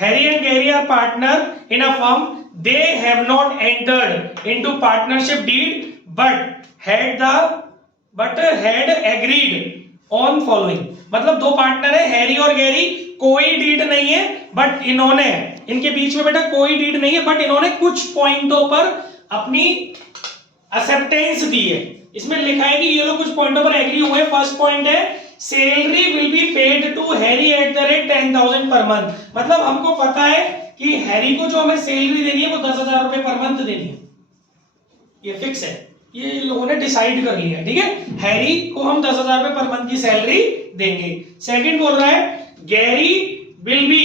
Harry and Gary are partner in a firm. They have not entered into partnership deed, but had agreed on following. मतलब दो partner है, Harry और Gary, कोई deed नहीं है, but इन्होंने, इनके बीच में बेटा कोई डीड नहीं है, बट इन्होंने कुछ पॉइंटों पर अपनी एक्सेप्टेंस दी है। इसमें लिखा है कि ये लोग कुछ पॉइंटों पर एग्री हुए। फर्स्ट पॉइंट है salary will be paid to Harry at the rate 10,000 per month. मतलब हमको पता है कि हैरी को जो हमें सैलरी देनी है वो 10,000 रुपए पर मंथ देनी है, ये फिक्स है, ये लोगों ने डिसाइड कर लिया है, ठीक है। हैरी को हम 10,000 रुपए पर मंथ की सैलरी देंगे। सेकंड बोल रहा है Gary will be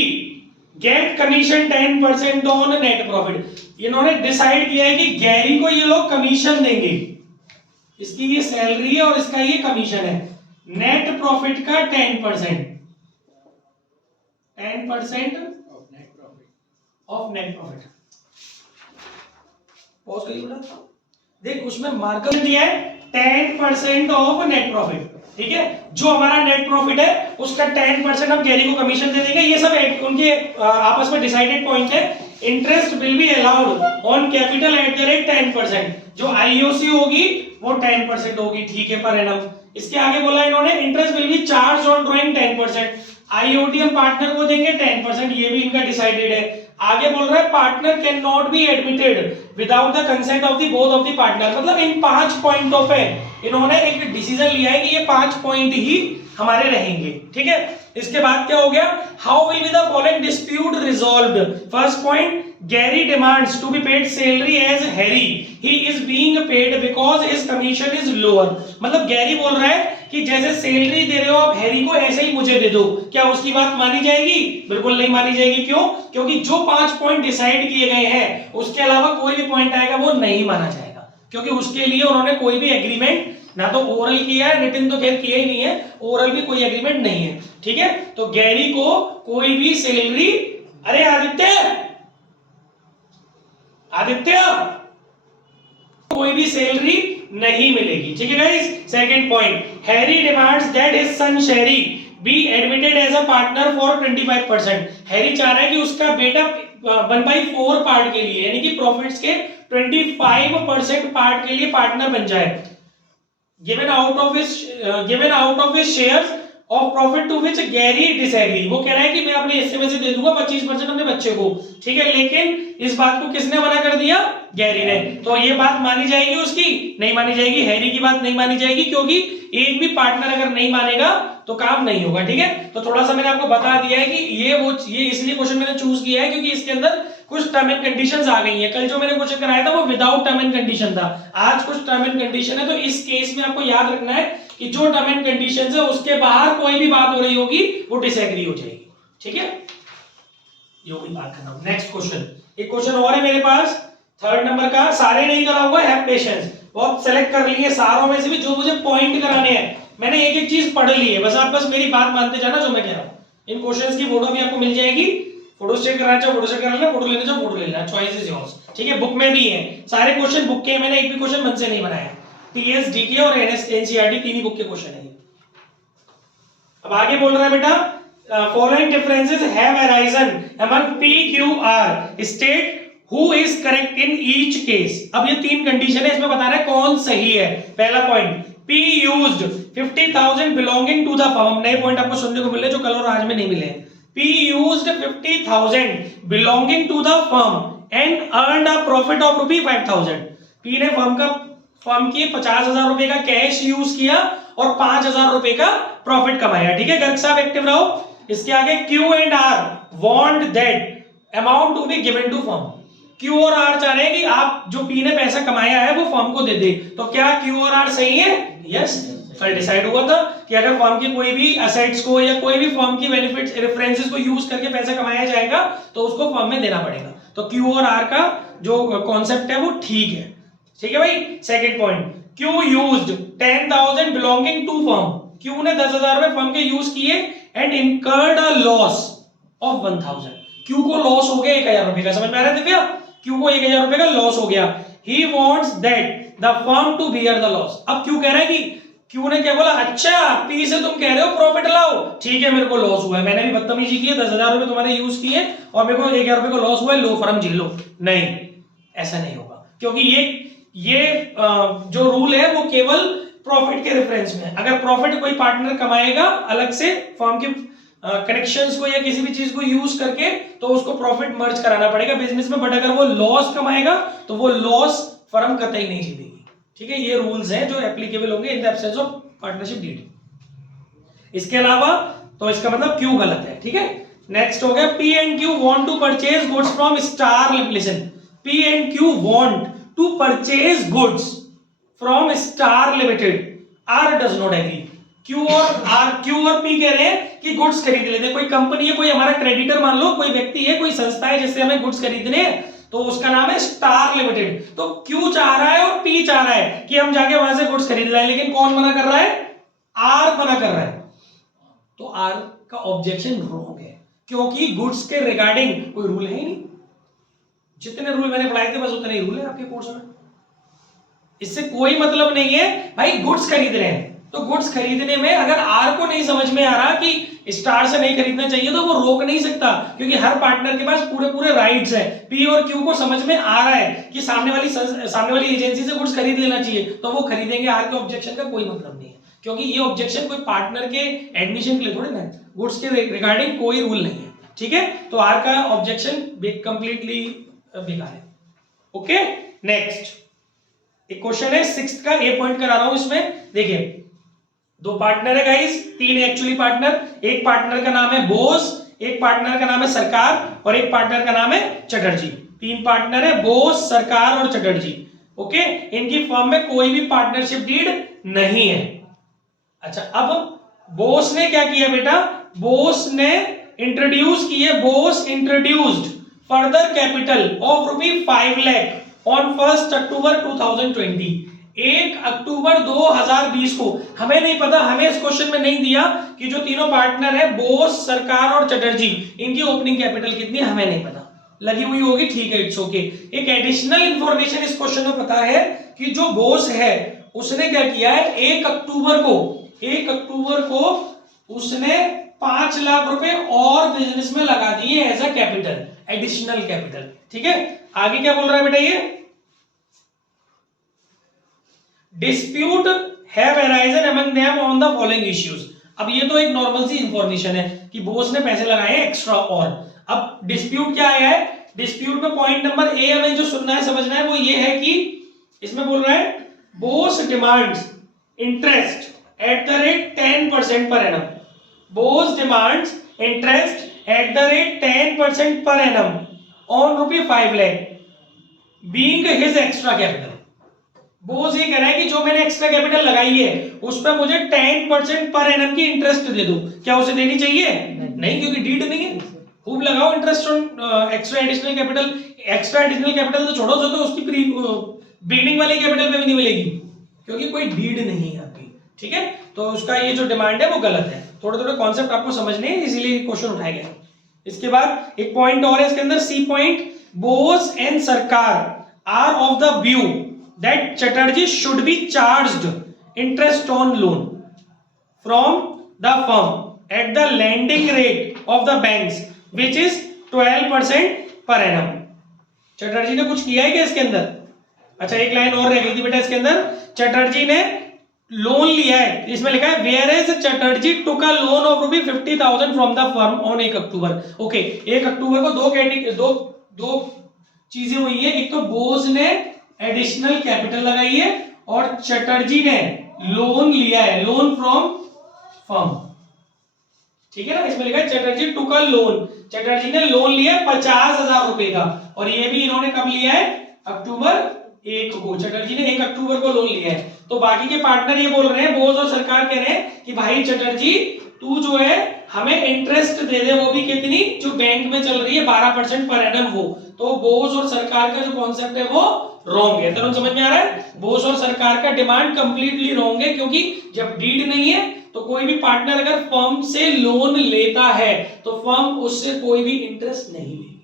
get commission 10% on net profit. इन्होंने डिसाइड किया है कि गैरी को ये लोग कमीशन देंगे, इसकी ये सैलरी है और इसका ये कमीशन है, नेट प्रॉफिट का 10% ऑफ नेट प्रॉफिट। पॉज करिए बेटा, देख उसमें मार्कर दिया है 10% ऑफ नेट प्रॉफिट, ठीक है। जो हमारा नेट प्रॉफिट है उसका 10% हम गैरी को कमीशन दे देंगे। ये सब उनके आपस में डिसाइडेड पॉइंट है। Interest will be allowed on capital eight the rate 10%। जो आईओसी होगी वो 10% होगी, ठीक है, पर एनम। इसके आगे बोला इन्होंने interest will be charge on drawing 10%। IoT हम पार्टनर को देंगे 10%, ये भी इनका डिसाइडेड है। आगे बोल रहा है partner can not be admitted without the consent of the both of the partner. मतलब इन 5 पॉइंटों पे इन्होंने एक डिसीजन लिया है कि ये 5 पॉइंट ही हमारे रहेंगे, ठीक है। इसके बाद क्या हो गया, how will be the following dispute resolved. First point, Gary demands to be paid salary as Harry, he is being paid because his commission is lower. मतलब गैरी बोल रहा है कि जैसे सैलरी दे रहे हो आप हैरी को, ऐसे ही मुझे दे दो। क्या उसकी बात मानी जाएगी? बिल्कुल नहीं मानी जाएगी। क्यों? क्योंकि जो 5 पॉइंट डिसाइड किए गए हैं उसके अलावा कोई भी पॉइंट आएगा वो नहीं माना जाएगा, क्योंकि उसके लिए उन्होंने कोई भी एग्रीमेंट ना तो ओरल किया है, रिटन तो खैर किया ही नहीं है, ओरल भी कोई एग्रीमेंट नहीं है, ठीक है। तो गैरी को कोई भी सैलरी, अरे आदित्य कोई भी सैलरी नहीं मिलेगी, ठीक है guys. Second point, Harry demands that his son Sherry be admitted as a partner for 25%। Harry चाह रहा है कि उसका बेटा 1/4 पार्ट के लिए, यानी कि प्रॉफिट्स के 25% पार्ट के लिए पार्टनर बन जाए। Given out of his shares of profit to which Gary disagree. वो कह रहा है कि मैं अपने हिस्से में से दे दूंगा 25% अपने बच्चे को, ठीक है। लेकिन इस बात को किसने मना कर दिया? गैरी ने। तो ये बात मानी जाएगी उसकी? नहीं मानी जाएगी। हैरी की बात नहीं मानी जाएगी, क्योंकि एक भी पार्टनर अगर नहीं मानेगा तो काम नहीं होगा, ठीक है। तो थोड़ा सा मैंने आपको बता दिया है कि ये इसलिए क्वेश्चन मैंने चूज किया है क्योंकि इसके अंदर कुछ टर्म एंड कंडीशंस आ गई है। कल जो मैंने क्वेश्चन कराया था वो विदाउट टर्म एंड कंडीशन था, आज कुछ टर्म एंड कंडीशन है। तो इस केस में आपको याद रखना है कि जो टर्म एंड कंडीशंस है उसके बाहर कोई भी बात हो रही होगी वो डिसएग्री हो जाएगी, ठीक है। ये वही बात कर रहा हूं। नेक्स्ट क्वेश्चन, एक क्वेश्चन और है मेरे पास 3rd नंबर का। सारे नहीं कराऊंगा, हैव पेशेंस। बहुत सेलेक्ट कर लिए सारों में से भी जो मुझे पॉइंट कराने हैं। मैंने एक एक चीज पढ़ ली है, बस मेरी बात मानते जाना जो मैं कह रहा हूं। इन क्वेश्चंस की फोटो भी आपको मिल जाएगी, फोटो स्टेट कराना चाहो फोटो स्टेट करा लेना, फोटो लेना चाहो फोटो ले लेना, चॉइस इज योर्स, ठीक है। बुक में भी है सारे क्वेश्चन, बुक के। मैंने एक भी क्वेश्चन मन से नहीं बनाया। टीएस डीके और एनसीईआरटी तीन ही बुक के क्वेश्चन है। अब आगे बोल रहा है बेटा, following differences have arisen among P Q R, state who is correct in each case. अब ये 3 कंडीशन है, इसमें बताना है कौन सही है। पहला point, P used 50,000 belonging to the firm। नए पॉइंट आपको सुनने को मिले जो कल और आज में नहीं मिले। P used 50,000 belonging to the firm and earned a profit of ₹5,000। P ने फर्म की 50,000 रुपए का कैश यूज किया और 5,000 रुपए का प्रॉफिट कमाया, ठीक है। गर्ग साहब एक्टिव रहो। इसके आगे Q and R want that amount to be given to firm। Q और R चाह रहे हैं कि आप जो P ने पैसा कमाया है वो फर्म को दे दे। तो क्या Q और R सही है? यस। कल डिसाइड हुआ था कि अगर फर्म की कोई भी असेट्स को या कोई भी फर्म की बेनिफिट्स रेफरेंसेस को यूज करके पैसा कमाया जाएगा तो उसको फर्म में देना पड़ेगा। तो Q और R का जो कॉन्सेप्ट है वो ठीक है, ठीक है भाई। Second point, Q used 10,000 belonging to firm। Q ने 10,000 रुपए फर्म के यूज किए and incurred a loss of 1,000। Q को लॉस हो गया 1,000 रुपए का, समझ में आ रहा है दिव्या? Q को 1,000 रुपए का लॉस हो गया। He wants that the firm to bear the loss। अब Q कह रहा है कि क्यू ने क्या बोला, अच्छा पी से तुम कह रहे हो प्रॉफिट लाओ, ठीक है मेरे को लॉस हुआ है, मैंने भी बदतमीजी की है, 10,000 रुपए तुम्हारे यूज किए और मेरे को 1,000 रुपए को लॉस हुआ है, लो फर्म झेलो। नहीं, ऐसा नहीं होगा, क्योंकि ये जो रूल है वो केवल प्रॉफिट के रेफरेंस में। अगर प्रॉफिट कोई पार्टनर कमाएगा अलग से फर्म के कनेक्शंस को या किसी भी चीज को यूज करके, तो उसको प्रॉफिट मर्ज कराना पड़ेगा बिजनेस में, बट अगर वो लॉस कमाएगा तो वो लॉस फर्म कतई नहीं जीतेगी। ठीक है, ये रूल्स हैं जो एप्लीकेबल होंगे in the absence of partnership deed. इसके अलावा तो इसका मतलब क्यू गलत है। ठीक है, नेक्स्ट हो गया P and Q want to purchase goods from Star. Listen, P and Q want to purchase goods from Star Limited, R does not agree. Q और पी कह रहे हैं कि गुड्स खरीद लेते हैं। कोई कंपनी है, कोई हमारा क्रेडिटर मान लो, कोई व्यक्ति है, कोई संस्था है जिससे हमें गुड्स खरीदने हैं, तो उसका नाम है स्टार लिमिटेड। तो क्यू चाह रहा है और पी चाह रहा है कि हम जाके वहां से गुड्स खरीद लाएं, लेकिन कौन मना कर रहा है, आर मना कर रहा है। तो आर का ऑब्जेक्शन रॉन्ग है, क्योंकि गुड्स के रिगार्डिंग कोई रूल है ही नहीं। जितने रूल मैंने पढ़ाए थे बस उतने ही रूल है आपके कोर्स में, इससे कोई मतलब नहीं है। भाई गुड्स खरीद रहे हैं, तो गुड्स खरीदने में अगर आर को नहीं समझ में आ रहा कि स्टार से नहीं खरीदना चाहिए, तो वो रोक नहीं सकता, क्योंकि हर पार्टनर के पास पूरे पूरे राइट्स हैं। पी और क्यू को समझ में आ रहा है कि सामने वाली एजेंसी से गुड्स खरीद लेना चाहिए, तो वो खरीदेंगे। आर के ऑब्जेक्शन का कोई मतलब नहीं है, क्योंकि ये ऑब्जेक्शन कोई पार्टनर के एडमिशन के लिए थोड़ी ना, गुड्स के रिगार्डिंग कोई रूल नहीं है। ठीक है, तो आर का ऑब्जेक्शन कंप्लीटली बेकार है। ओके, नेक्स्ट एक क्वेश्चन है सिक्स्थ का, ए पॉइंट करा रहा हूं इसमें। देखिए, दो पार्टनर है गाइस, तीन एक्चुअली पार्टनर। एक पार्टनर का नाम है बोस, एक पार्टनर का नाम है सरकार और एक पार्टनर का नाम है चटर्जी। तीन पार्टनर है, बोस, सरकार और चटर्जी। ओके, इनकी फर्म में कोई भी पार्टनरशिप डीड नहीं है। अच्छा, अब बोस ने क्या किया बेटा, बोस ने इंट्रोड्यूस किए, Bose introduced further capital of ₹5 lakh on 1 अक्टूबर 2020। 1 अक्टूबर 2020 को। हमें नहीं पता, हमें इस क्वेश्चन में नहीं दिया कि जो तीनों पार्टनर है बोस, सरकार और चटर्जी, इनकी ओपनिंग कैपिटल कितनी है, हमें नहीं पता। लगी हुई होगी, ठीक है, इट्स ओके। एक एडिशनल इंफॉर्मेशन इस क्वेश्चन में पता है कि जो बोस है उसने क्या किया है, 1 अक्टूबर को उसने 5 लाख रुपए और बिजनेस में लगा दिए as a capital, additional capital. ठीक है, आगे क्या बोल रहा है बेटा, ये dispute have arisen among them on the following issues. अब ये तो एक नॉर्मल सी इंफॉर्मेशन है कि बोस ने पैसे लगाए एक्स्ट्रा। और अब डिस्प्यूट क्या आया है, डिस्प्यूट में पॉइंट नंबर ए हमें जो सुनना है समझना है वो ये है कि इसमें बोल रहा है Bose demands interest eight the rate 10% per annum. Bose demands interest eight the rate 10% per annum on ₹5 lakh being his extra capital. Bose ये कह रहा है कि जो मैंने एक्स्ट्रा कैपिटल लगाई है उस पर मुझे 10% पर एनम की इंटरेस्ट दे दो। क्या उसे देनी चाहिए? नहीं, क्योंकि डीड नहीं है। खूब लगाओ interest on extra additional capital. Extra additional capital तो छोड़ो, जो तो उसकी बिगिनिंग वाली कैपिटल पे भी नहीं मिलेगी, क्योंकि कोई डीड नहीं है आपकी। ठीक है, तो उसका ये जो डिमांड है वो गलत है। थोड़े थोड़े कॉन्सेप्ट आपको समझने हैं, इसीलिए क्वेश्चन उठाया गया। इसके बाद एक पॉइंट और है इसके अंदर, C point, Bose and Sarkar are of the view that Chatterjee should be charged interest on loan from the firm at the lending rate of the banks which is 12% per annum। Chatterjee ने कुछ किया है क्या इसके अंदर? अच्छा, एक लाइन और रह गई थी बेटा इसके अंदर, चटर्जी ने लोन लिया है। इसमें लिखा है whereas Chatterjee took a loan of ₹50,000 from the firm on 1 October. Okay, 1 अक्टूबर को दो चीजें हुई है। एक तो बोस ने एडिशनल कैपिटल लगाई है और चटर्जी ने लोन लिया है, लोन फ्रॉम फर्म। ठीक है ना, इसमें लिखा है चटर्जी टुक अ लोन, चटर्जी ने लोन लिया 50,000 रुपए का, और ये भी इन्होंने कब लिया है, अक्टूबर 1 को। चटर्जी ने 1 अक्टूबर को लोन लिया है। तो बाकी के पार्टनर ये बोल रहे हैं, बोस और सरकार कह रहे हैं कि भाई चटर्जी तू जो है हमें इंटरेस्ट दे दे, वो भी कितनी, जो बैंक में चल रही है 12% पर एनम वो। तो बोस और सरकार का जो कॉन्सेप्ट है वो रॉन्ग है। तो समझ में आ रहा है, बोस और सरकार का डिमांड कंप्लीटली रॉन्ग है, क्योंकि जब डीड नहीं है तो कोई भी पार्टनर अगर फर्म से लोन लेता है तो फर्म उससे कोई भी इंटरेस्ट नहीं लेगी।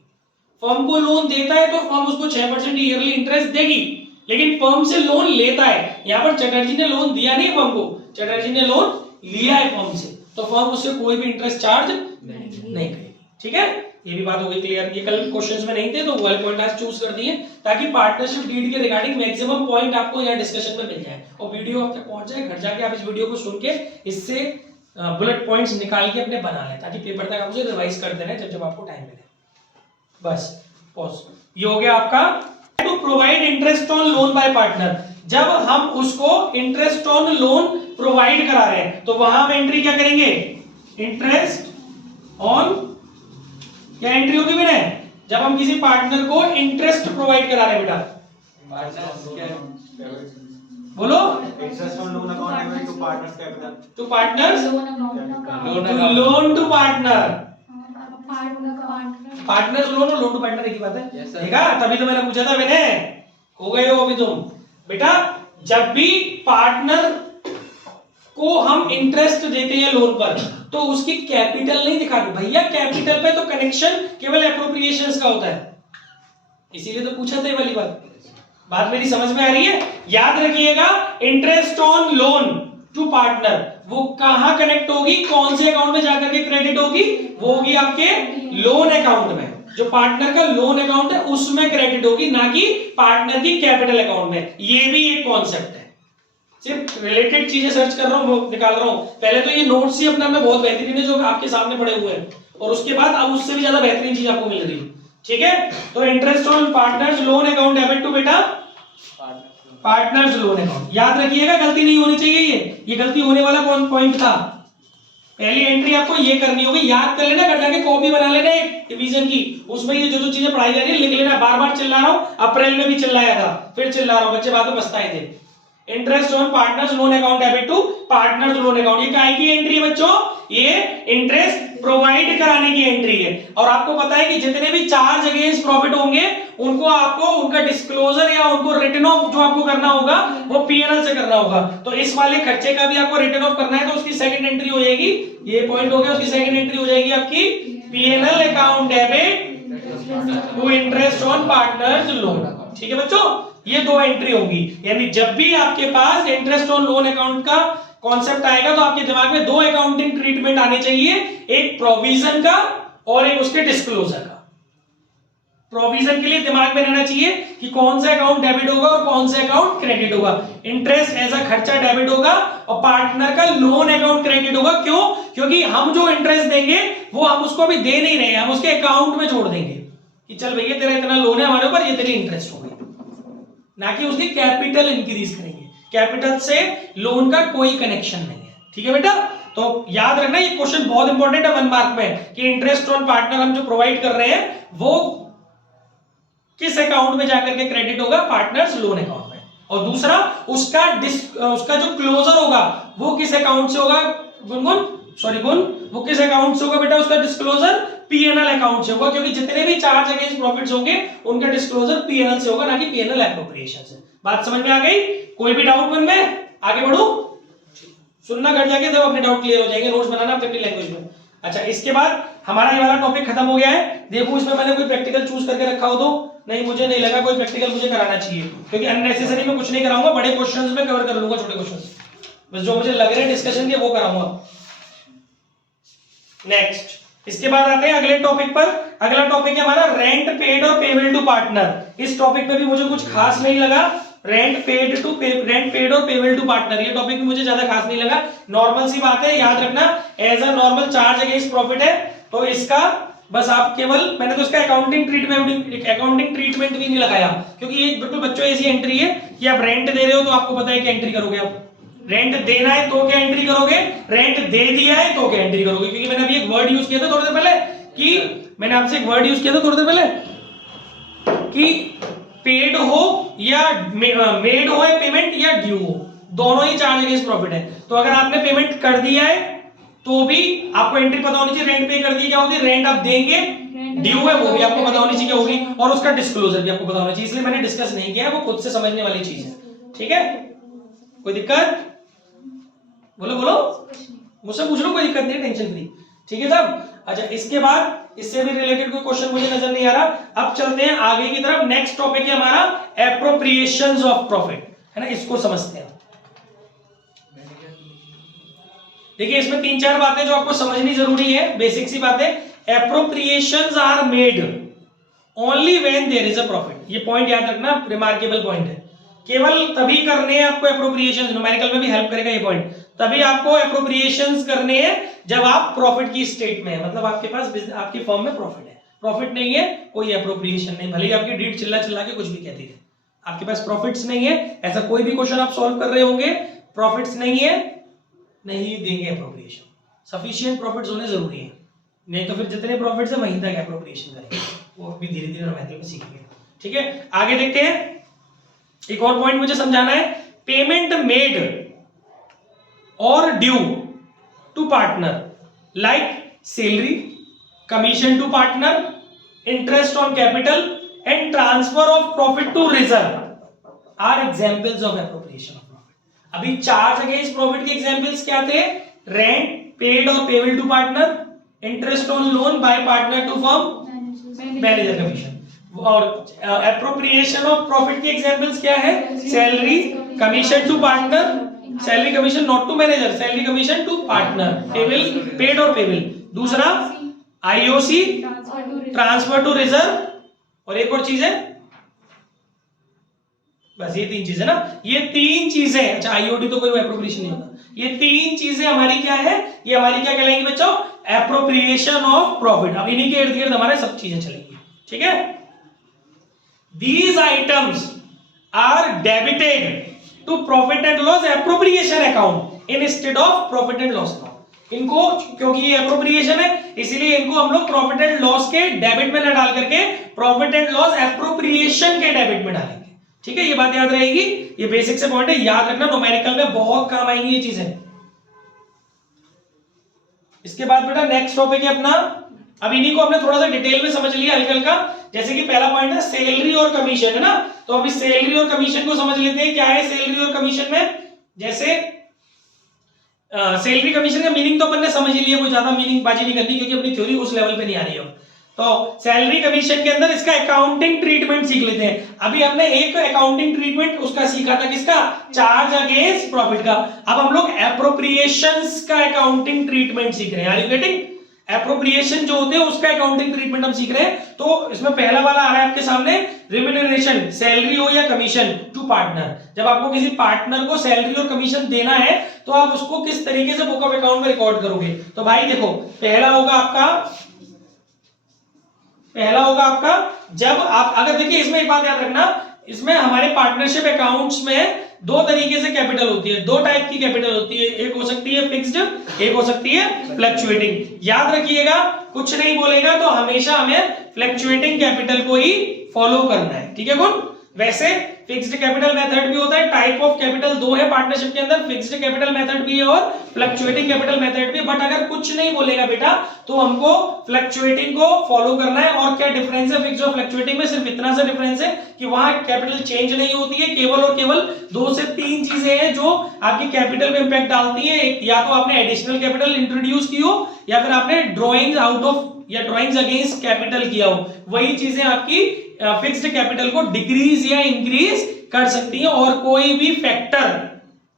फर्म को लोन देता है तो फर्म उसको 6% ईयरली इंटरेस्ट देगी, लेकिन फर्म से लोन लेता है, यहां पर चटर्जी ने लोन दिया नहीं फर्म को, चटर्जी ने लोन लिया है फर्म से, तो फर्म उससे कोई भी इंटरेस्ट चार्ज नहीं करेगी। ठीक है, ये भी बात हो गई क्लियर। ये कल क्वेश्चंस में नहीं थे तो वाले पॉइंट आज चूज कर दिए ताकि पार्टनरशिप डीड के रिगार्डिंग मैक्सिमम पॉइंट आपको यहाँ डिस्कशन में मिल जाए और वीडियो आप तक पहुंच जाए। घर जाके आप इस वीडियो को सुन के इससे बुलेट पॉइंट्स निकाल के अपने बना लें ताकि पेपर तक आप उसे रिवाइज करते रहे जब जब आपको टाइम मिले। बस पॉज। ये हो गया आपका to provide interest on loan by partner. जब हम उसको इंटरेस्ट ऑन लोन प्रोवाइड करा रहे हैं तो वहां हम एंट्री क्या करेंगे, इंटरेस्ट ऑन, क्या एंट्री होगी मेरे, जब हम किसी पार्टनर को इंटरेस्ट प्रोवाइड करा रहे हैं बेटा, बोलो, interest on loan account to partners capital, to partners, loan to partner, partners loan और लोन टू पार्टनर एक ही बात है। देखा, तभी तो मैंने पूछा था मैंने, हो गए हो अभी तुम बेटा। जब भी पार्टनर को हम इंटरेस्ट देते हैं लोन पर तो उसकी कैपिटल नहीं दिखाते भैया, कैपिटल पे तो कनेक्शन केवल एप्रोप्रिएशंस का होता है, इसीलिए तो पूछा था ये वाली बात मेरी समझ में आ रही है। याद रखिएगा, interest on loan to partner वो कहां कनेक्ट होगी, कौन से अकाउंट में जाकर के क्रेडिट होगी, वो होगी आपके लोन अकाउंट में। जो पार्टनर का लोन अकाउंट है उसमें क्रेडिट होगी, ना कि पार्टनर की कैपिटल अकाउंट में। ये भी एक कॉन्सेप्ट है, सिर्फ रिलेटेड चीजें सर्च कर रहा हूं, निकाल रहा हूं। पहले तो ये नोट्स ही अपने में बहुत बेहतरीन है जो आपके सामने पड़े हुए हैं, और उसके बाद अब उससे भी ज्यादा बेहतरीन चीज आपको मिल रही है। ठीक है, तो interest on partners loan account debit to बेटा पार्टनर्स लोन अकाउंट। याद रखिएगा, गलती नहीं होनी चाहिए, ये गलती होने वाला कौन पॉइंट था। पहली एंट्री आपको ये करनी होगी, याद कर लेना, कर जाके कॉपी बना लेना एक डिवीजन की, उसमें ये जो चीजें पढ़ाई जा रही है लिख लेना। बार बार चिल्ला रहा हूं, अप्रैल में भी चिल्लाया था, फिर चिल्ला रहा हूं, बच्चे बाद में पछताए थे। Interest on partners loan account debit to partners loan account, ये काय की एंट्री है बच्चों, ये इंटरेस्ट प्रोवाइड कराने की एंट्री है। और आपको पता है कि जितने भी चार्ज अगेंस्ट प्रॉफिट होंगे उनको आपको उनका डिस्क्लोजर या उनको रिटर्न ऑफ जो आपको करना होगा वो पीएनएल से करना होगा। तो इस वाले खर्चे का भी आपको रिटर्न ऑफ करना है तो उसकी सेकंड एंट्री हो जाएगी, ये पॉइंट हो गया, उसकी सेकंड एंट्री हो जाएगी आपकी PNL account debit to interest on partners loan. ठीक है बच्चों, ये दो एंट्री होगी। यानी जब भी आपके पास इंटरेस्ट ऑन लोन अकाउंट का कॉन्सेप्ट आएगा तो आपके दिमाग में दो अकाउंटिंग ट्रीटमेंट आने चाहिए, एक प्रोविजन का और एक उसके डिस्क्लोजर का। प्रोविजन के लिए दिमाग में रहना चाहिए कि कौन सा अकाउंट डेबिट होगा और कौन सा अकाउंट क्रेडिट होगा। इंटरेस्ट एज अ खर्चा डेबिट होगा और पार्टनर का लोन अकाउंट क्रेडिट होगा। क्यों? क्योंकि हम जो इंटरेस्ट देंगे वो हम उसको अभी दे नहीं रहे हैं, हम उसके अकाउंट में जोड़ देंगे कि चल भैया तेरा इतना लोन है हमारे ऊपर, ये तेरी इंटरेस्ट होगी, ना कि उसकी कैपिटल इंक्रीज करेंगे। कैपिटल से लोन का कोई कनेक्शन नहीं है। ठीक है बेटा, तो याद रखना ये क्वेश्चन बहुत इंपॉर्टेंट है 1 मार्क में कि इंटरेस्ट ऑन पार्टनर हम जो प्रोवाइड कर रहे हैं वो किस अकाउंट में जाकर के क्रेडिट होगा, पार्टनर्स लोन अकाउंट में। और दूसरा उसका जो क्लोजर होगा वो किस अकाउंट से होगा, गुन वो किस अकाउंट से होगा बेटा, उसका डिस्क्लोजर पीएनएल अकाउंट से होगा, क्योंकि जितने भी चार्ज अगेंस्ट प्रॉफिट्स होंगे उनका डिस्क्लोजर पीएनएल से होगा, ना कि पीएनएल एप्रोप्रिएशन से। बात समझ में आ गई? कोई भी डाउट मन में? आगे बढ़ो, सुनना घर जाके, जब अपने डाउट क्लियर हो जाएंगे, नोट्स बनाना अपनी लैंग्वेज में। अच्छा, इसके बाद हमारा ये वाला टॉपिक खत्म हो गया है। देखो इसमें मैंने कोई प्रैक्टिकल चूज करके रखा हो तो नहीं, मुझे नहीं लगा कोई प्रैक्टिकल मुझे कराना चाहिए, क्योंकि अननेसेसरी में कुछ नहीं कराऊंगा, बड़े क्वेश्चंस में कवर कर लूंगा, छोटे क्वेश्चंस बस जो मुझे लग रहे हैं डिस्कशन के वो कराऊंगा। नेक्स्ट, इसके बाद आते हैं अगले टॉपिक पर। अगला टॉपिक है हमारा रेंट पेड और पेबल टू पार्टनर। इस टॉपिक पे भी मुझे कुछ खास नहीं लगा, रेंट पेड और पेबल टू पार्टनर, ये टॉपिक भी मुझे ज्यादा खास नहीं लगा। नॉर्मल सी बात है, याद रखना as a normal charge against profit है, तो इसका बस आप केवल, मैंने तो इसका अकाउंटिंग ट्रीटमेंट भी नहीं लगाया, क्योंकि ये बिल्कुल बच्चों ऐसी एंट्री है कि आप रेंट दे रहे हो तो आपको पता है कि एंट्री करोगे, आप रेंट देना है तो क्या एंट्री करोगे, रेंट दे दिया है तो क्या एंट्री करोगे। क्योंकि मैंने अभी एक वर्ड यूज किया था थोड़ी देर पहले कि मैंने आपसे एक वर्ड यूज किया था थोड़ी देर पहले कि पेड हो या मेड हो है पेमेंट या ड्यू हो, दोनों ही चार्ज अगेंस्ट प्रॉफिट है। तो अगर आपने पेमेंट कर दिया है तो भी आपको एंट्री पता होनी चाहिए, रेंट पे कर दी क्या होती है, रेंट आप देंगे, ड्यू है वो भी आपको पता होनी चाहिए क्या होगी, और उसका डिस्क्लोजर भी आपको पता होना चाहिए। इसलिए मैंने डिस्कस नहीं किया है, वो खुद से समझने वाली चीज है। ठीक है, कोई दिक्कत? बोलो मुझसे पूछ लो, कोई दिक्कत नहीं है, टेंशन फ्री। ठीक है साहब। अच्छा, इसके बाद इससे भी रिलेटेड कोई क्वेश्चन मुझे नजर नहीं आ रहा। अब चलते हैं आगे की तरफ। नेक्स्ट टॉपिक है हमारा एप्रोप्रिएशंस ऑफ प्रॉफिट, है ना, इसको समझते हैं। देखिए इसमें 3-4 बातें जो आपको समझनी जरूरी है, बेसिक सी बातें। Appropriations are made only when there is a profit. ये पॉइंट याद रखना, रिमार्केबल पॉइंट है। केवल तभी करने हैं आपको एप्रोप्रिएशंस, न्यूमेरिकल में भी हेल्प करेगा ये पॉइंट। तभी आपको एप्रोप्रिएशंस करने हैं जब आप प्रॉफिट की स्टेट में है, मतलब आपके पास आपकी फर्म में प्रॉफिट है। प्रॉफिट नहीं है, कोई एप्रोप्रिएशन नहीं, भले ही आपकी डीड चिल्ला चिल्ला के कुछ भी कहती है। आपके पास प्रॉफिट्स नहीं है, ऐसा कोई भी क्वेश्चन आप सॉल्व कर रहे होंगे, प्रॉफिट्स नहीं है, नहीं देंगे एप्रोप्रिएशन। सफिशिएंट प्रॉफिट्स होने जरूरी है, नहीं तो फिर जितने प्रॉफिट्स है वहीं तक एप्रोप्रिएशन करेंगे, वो भी धीरे धीरे न्यूमेरिकल में सीखेंगे। ठीक है, आगे देखते हैं। एक और पॉइंट मुझे समझाना है। पेमेंट मेड और due to partner like salary, commission to partner, interest on capital and transfer of profit to reserve are examples of appropriation of profit. अभी चार्ज अगेंस्ट प्रॉफिट के एग्जांपल्स क्या थे? रेंट पेड और payable to partner, interest on loan by partner to firm, manager commission. और appropriation of profit के examples क्या है? Salary, commission to partner, salary commission not to manager, salary commission to partner, payable paid और payable. दूसरा IOC, transfer to reserve, और एक और चीज है, बस ये 3 चीजें ना, ये 3 चीजें। अच्छा आईओडी तो कोई एप्रोप्रिएशन नहीं होता। ये 3 चीजें हमारी क्या है? ये हमारी क्या कहलाएंगी बच्चों? Appropriation of profit. अब इन्हीं के इर्द गिर्द हमारे सब चीजें चलेंगी। ठीक है, these items are debited to profit and loss appropriation account instead of profit and loss account। इनको क्योंकि ये एप्रोप्रिएशन है इसीलिए इनको हम लोग प्रॉफिट एंड लॉस के डेबिट में न डाल करके प्रॉफिट एंड लॉस एप्रोप्रिएशन के डेबिट में डालेंगे। ठीक है, ये बात याद रहेगी, ये बेसिक से पॉइंट है, याद रखना, न्यूमेरिकल में बहुत काम आएंगी ये चीजें। इसके बाद बेटा नेक्स्ट टॉपिक है अपना, अब इन्हीं को हमने थोड़ा सा डिटेल में समझ लिया हल्का हल्का। जैसे कि पहला पॉइंट है सैलरी और कमीशन, है ना, तो अभी सैलरी और कमीशन को समझ लेते हैं। क्या है सैलरी और कमीशन में? जैसे सैलरी कमीशन का मीनिंग तो अपन ने समझ ही लिया, कोई ज्यादा मीनिंग बाजी नहीं करनी क्योंकि अपनी थ्योरी उस लेवल पे नहीं आ रही है। तो सैलरी कमीशन के अंदर इसका अकाउंटिंग ट्रीटमेंट सीख लेते हैं। अभी हमने एक अकाउंटिंग ट्रीटमेंट उसका सीखा था, किसका? चार्ज अगेंस्ट प्रॉफिट का। अब हम लोग एप्रोप्रिएशंस का अकाउंटिंग ट्रीटमेंट सीख रहे हैं। Are you getting? एप्रोप्रिएशन जो होते हैं उसका अकाउंटिंग ट्रीटमेंट हम सीख रहे हैं। तो इसमें पहला वाला आ रहा है आपके सामने, रिम्यूनरेशन, सैलरी हो या कमीशन टू पार्टनर। जब आपको किसी पार्टनर को सैलरी और कमीशन देना है तो आप उसको किस तरीके से बुक ऑफ अकाउंट में रिकॉर्ड करोगे? तो भाई देखो, पहला होगा आपका जब आप, अगर देखिए इसमें एक बात याद रखना, इसमें हमारे पार्टनरशिप अकाउंट्स में 2 तरीके से कैपिटल होती है, 2 टाइप की कैपिटल होती है। एक हो सकती है फिक्स्ड, एक हो सकती है फ्लक्चुएटिंग। याद रखिएगा, कुछ नहीं बोलेगा तो हमेशा हमें फ्लक्चुएटिंग कैपिटल को ही फॉलो करना है। ठीक है कौन? वैसे फिक्स्ड कैपिटल मेथड भी होता है, टाइप ऑफ कैपिटल 2 है पार्टनरशिप के अंदर, फिक्स्ड कैपिटल मेथड भी है और फ्लक्चुएटिंग कैपिटल मेथड भी है। बट अगर कुछ नहीं बोलेगा बेटा तो हमको फ्लक्चुएटिंग को फॉलो करना है। और क्या डिफरेंस है फिक्स्ड और फ्लक्चुएटिंग में? सिर्फ इतना सा डिफरेंस है कि वहां कैपिटल चेंज नहीं होती है, केवल और केवल 2 से 3 चीजें हैं जो आपकी कैपिटल में इंपैक्ट डालती है। या तो आपने एडिशनल कैपिटल इंट्रोड्यूस की हो या फिर आपने ड्रॉइंग्स आउट ऑफ या ड्रॉइंग्स अगेंस्ट कैपिटल किया हो, वही चीजें आपकी फिक्स्ड कैपिटल को डिक्रीज या इंक्रीज कर सकती है। और कोई भी फैक्टर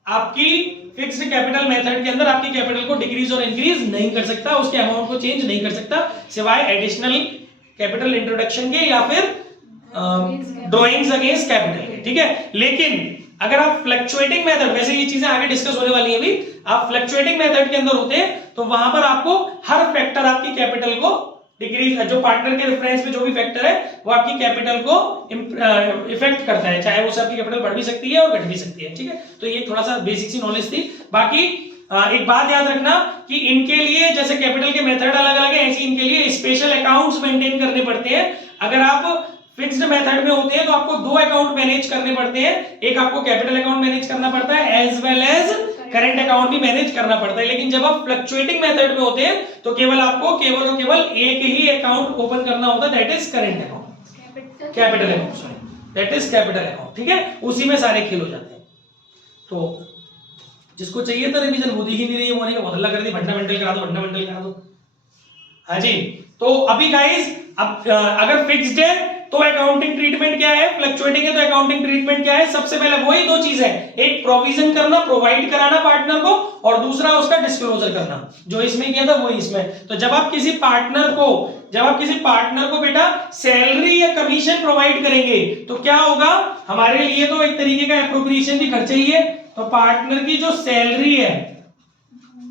आपकी फिक्स्ड कैपिटल मेथड के अंदर आपकी कैपिटल को डिक्रीज और इंक्रीज नहीं कर सकता, उसके अमाउंट को चेंज नहीं कर सकता, सिवाय एडिशनल कैपिटल इंट्रोडक्शन के या फिर ड्रॉइंग्स अगेंस्ट कैपिटल के। ठीक है, लेकिन अगर आप फ्लक्चुएटिंग मेथड, वैसे ये चीजें आगे डिस्कस होने वाली है अभी, आप फ्लक्चुएटिंग मेथड के अंदर होते हैं तो वहां पर आपको हर फैक्टर आपकी कैपिटल को डिक्रीज, जो पार्टनर के रेफरेंस में जो भी फैक्टर है वो आपकी कैपिटल को इफेक्ट करता है, चाहे उससे आपकी कैपिटल बढ़ भी सकती है और घट भी सकती है। ठीक है, तो ये थोड़ा सा बेसिक सी नॉलेज थी। बाकी एक बात याद रखना कि इनके लिए जैसे कैपिटल के मेथड अलग अलग है, ऐसे इनके लिए स्पेशल अकाउंट्स मेंटेन करने पड़ते हैं। अगर आप फिक्स्ड मेथड में होते हैं तो आपको 2 अकाउंट मैनेज करने पड़ते हैं, एक आपको कैपिटल अकाउंट मैनेज करना पड़ता है as well as current account भी मैनेज करना पड़ता है। लेकिन जब आप फ्लक्चुएटिंग मेथड में होते हैं तो केवल आपको केवल और केवल एक ही अकाउंट ओपन करना होता है, that is current account, capital account, sorry, that is capital account. ठीक है, उसी में सारे खेल हो जाते हैं। तो जिसको चाहिए था रिवीजन वो दिख ही नहीं रही है, मोनी का बहुत हल्ला कर दी, फंडामेंटल करा दो, फंडामेंटल करा दो। हाँ जी, तो अभी गाइस अब अगर फिक्स्ड है तो अकाउंटिंग ट्रीटमेंट क्या है, फ्लक्चुएटिंग है तो अकाउंटिंग ट्रीटमेंट क्या है, सबसे पहले वही दो चीज है, एक प्रोविजन करना, प्रोवाइड कराना पार्टनर को, और दूसरा उसका डिस्क्लोजर करना। जो इसमें किया था वही इसमें। तो जब आप किसी पार्टनर को बेटा सैलरी या कमीशन प्रोवाइड करेंगे तो क्या होगा, हमारे लिए तो एक तरीके का एप्रोप्रिएशन भी खर्चा ही है। तो पार्टनर की जो सैलरी है